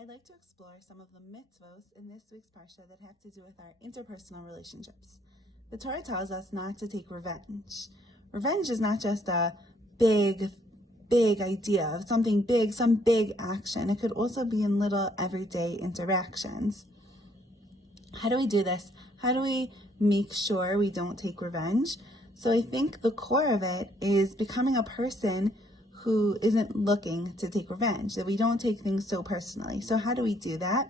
I'd like to explore some of the mitzvos in this week's Parsha that have to do with our interpersonal relationships. The Torah tells us not to take revenge. Revenge is not just a big idea of something big, some big action. It could also be in little everyday interactions. How do we do this? How do we make sure we don't take revenge? So I think the core of it is becoming a person who isn't looking to take revenge, that we don't take things so personally. So how do we do that?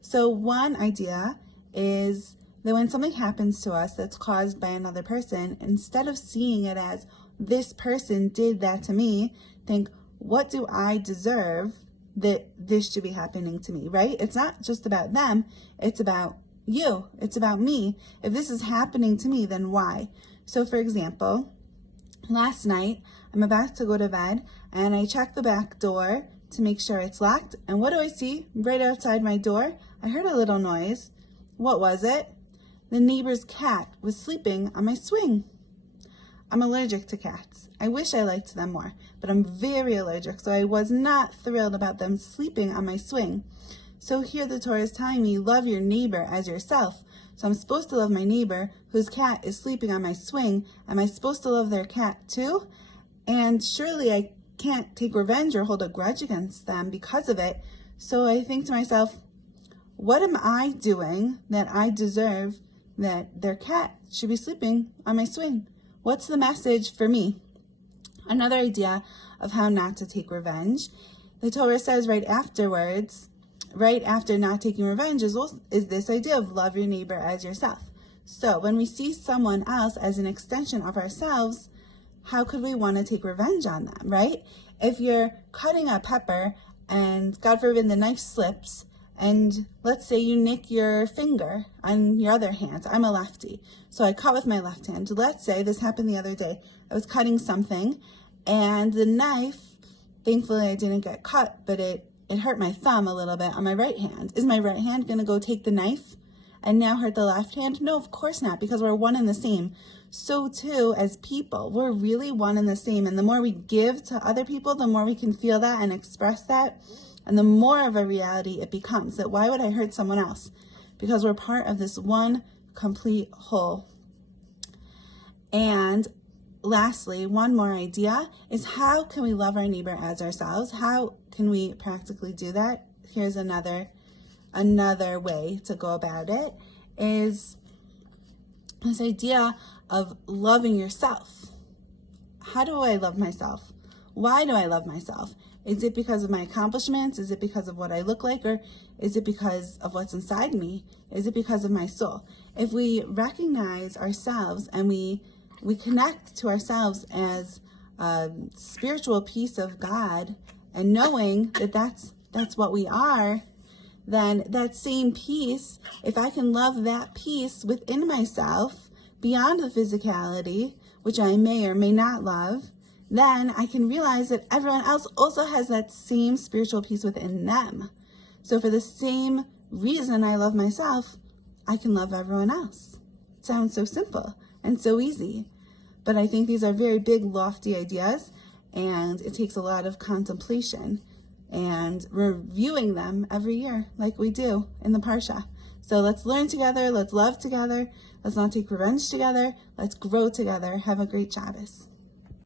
So one idea is that when something happens to us that's caused by another person, instead of seeing it as this person did that to me, think, what do I deserve that this should be happening to me, right? It's not just about them, it's about you, it's about me. If this is happening to me, then why? So for example, last night, I'm about to go to bed and I check the back door to make sure it's locked. And what do I see right outside my door? I heard a little noise. What was it? The neighbor's cat was sleeping on my swing. I'm allergic to cats. I wish I liked them more, but I'm very allergic, so I was not thrilled about them sleeping on my swing. So here the Torah is telling me, love your neighbor as yourself. So I'm supposed to love my neighbor whose cat is sleeping on my swing. Am I supposed to love their cat too? And surely I can't take revenge or hold a grudge against them because of it. So I think to myself, what am I doing that I deserve that their cat should be sleeping on my swing? What's the message for me? Another idea of how not to take revenge. The Torah says right afterwards, right after not taking revenge is this idea of love your neighbor as yourself. So when we see someone else as an extension of ourselves, how could we want to take revenge on them, right? If you're cutting a pepper and God forbid the knife slips and let's say you nick your finger on your other hand. I'm a lefty, so I cut with my left hand. Let's say this happened the other day. I was cutting something and the knife, thankfully I didn't get cut, but it hurt my thumb a little bit on my right hand. Is my right hand going to go take the knife and now hurt the left hand? No, of course not, because we're one and the same. So too, as people, we're really one and the same. And the more we give to other people, the more we can feel that and express that. And the more of a reality it becomes that why would I hurt someone else? Because we're part of this one complete whole. And lastly, one more idea is how can we love our neighbor as ourselves? How can we practically do that? Here's another way to go about it is this idea of loving yourself. How do I love myself? Why do I love myself? Is it because of my accomplishments? Is it because of what I look like? Or is it because of what's inside me? Is it because of my soul? If we recognize ourselves and we connect to ourselves as a spiritual piece of God and knowing that that's what we are, then that same piece, if I can love that piece within myself beyond the physicality, which I may or may not love, then I can realize that everyone else also has that same spiritual piece within them. So for the same reason I love myself, I can love everyone else. It sounds so simple and so easy, but I think these are very big, lofty ideas, and it takes a lot of contemplation and reviewing them every year like we do in the Parsha. So let's learn together, let's love together, let's not take revenge together, let's grow together. Have a great Shabbos.